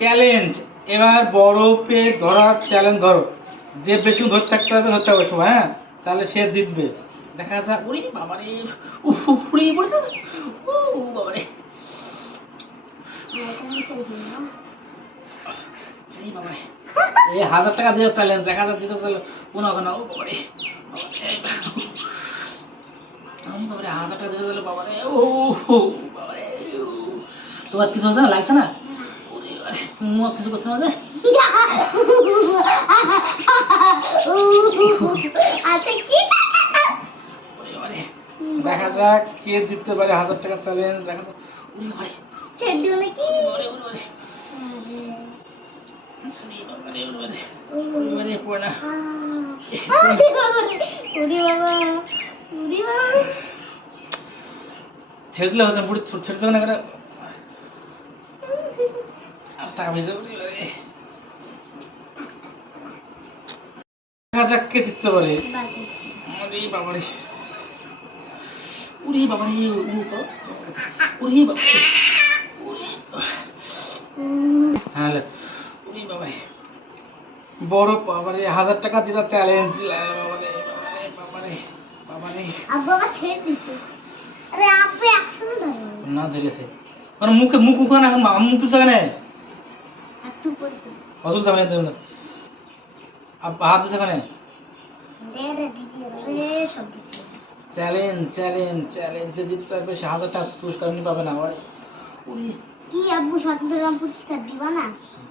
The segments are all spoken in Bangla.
চ্যালেঞ্জ এবার বরফে ধরার চ্যালেঞ্জ ধরো। যে বেশি ধরতে থাকতে হবে ধরতে হবে সবাই, হ্যাঁ? তাহলে সে জিতবে। দেখা যাক ওরে বাবারে উড়ে পড়েছে। ও বাবারে। এই হাজার টাকা যে চ্যালেঞ্জ দেখা যাক জিতে চলে কোনো কোনো ও বাবারে বাবারে। হাজার টাকা দিতে গেলে বাবারে। ও বাবারে তোমার কিছু হচ্ছে না? লাগছে না? ওরে বাবারে তুমি মুখ কিছু করছ না যে আচ্ছা কি ওরে বাবারে দেখা যাক কে জিততে পারে হাজার টাকা চ্যালেঞ্জ দেখা যাক ওরে বাবারে ছেড়ে নাকি ওরে ওরে বাবারে ওরে বাবারে ওরে বাবারে ওরে বাবারে পড়ে না ওরে বাবা ওরে বাবা ওরে বাবা ছেড়ে দিলে হচ্ছে বুড়ি ছেড়ে দেবে না দেখা যাক কে জিততে পারে। ওরে বাবারে। ওরে বাবারে ওরে বাবারে ওরে ওরে বাবারে। বড় বাবারে হাজার টাকা জেতা চ্যালেঞ্জ বাবারে বাবারে বাবারে বাবারে। আব্বা বাবা ছেড়ে দিছে। আরে আপনি না ধরেছে। আর মুখে মুখ উখানে এখন মুখ তো অতুল দেবে না হাত দিছে দিছে। Challenge challenge challenge. যে জিততে পারবে সে হাজার টাকা পুরস্কার এমনি পাবে না ওরে কি আব্বু স্বাধীনতা পুরস্কার দিবা না?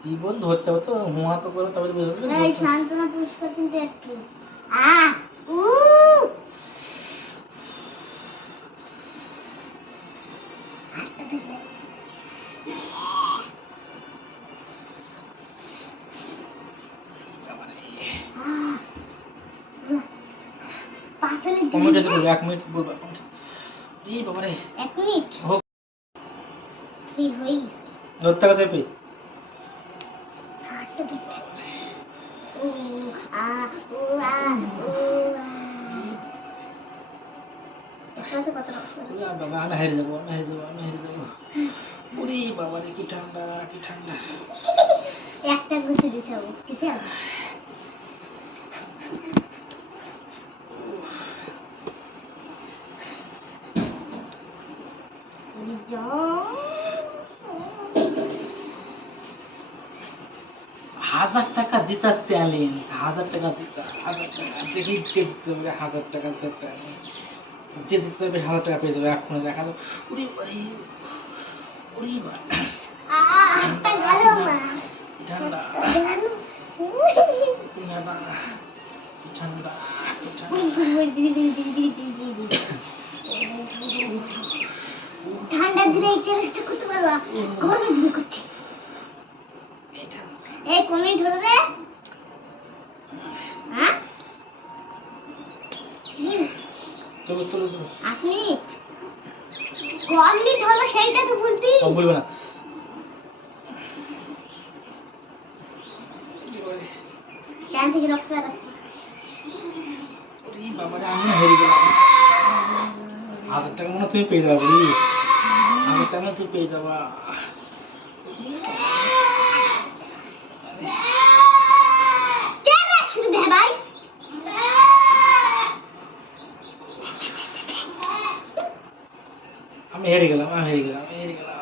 জীবন ধরতে হবে তো হুয়া তো করে তবে বুঝতে না এই সান্ত্বনা পুরস্কার কিন্তু একটু। আ উ কমেন্ট এসে বলবে এক মিনিট বলবে। ওরে বাবারে। এক মিনিট? হোক। থ্রি ধরতে হবে চেপে হাতটা দেখতে ও আ ও আ ও আ কত কত ওরে বাবা আমি হেরে যাব আমি হেরে যাব আমি হেরে যাব। ওরে বাবারে কি ঠান্ডা কি ঠান্ডা। একটা গুছে দিছে কিসে হবে হাজার টাকা জেতার চ্যালেঞ্জ হাজার টাকা জেতা হাজার টাকা দেখি জিততে পারবে হাজার টাকা জেতার চ্যালেঞ্জ যে জিততে পারবে হাজার টাকা পেয়ে যাবে এক্ষুনি দেখা যাবে। ঠান্ডা। ঠান্ডা ঠান্ডা ঠান্ডা ঠান্ডা দিনে এই চ্যালেঞ্জটা করতে পারলা গরমে দিনে করছি। এই কমেন্ট হলো রে। হ্যাঁ? চলো চলো চলো। মিনিট। হলো সেইটা তো বলবি। সব বলবে না। ক্যান থেকে রক্ত আর বাবারে আমি হেরে গেলাম। হাজার টাকা মানে তুমি পেয়ে যাবি। হাজার টাকা তুই পেয়ে যাবা। আমি হেরে গেলাম, আমি হেরে গেলাম হেরে গেলাম।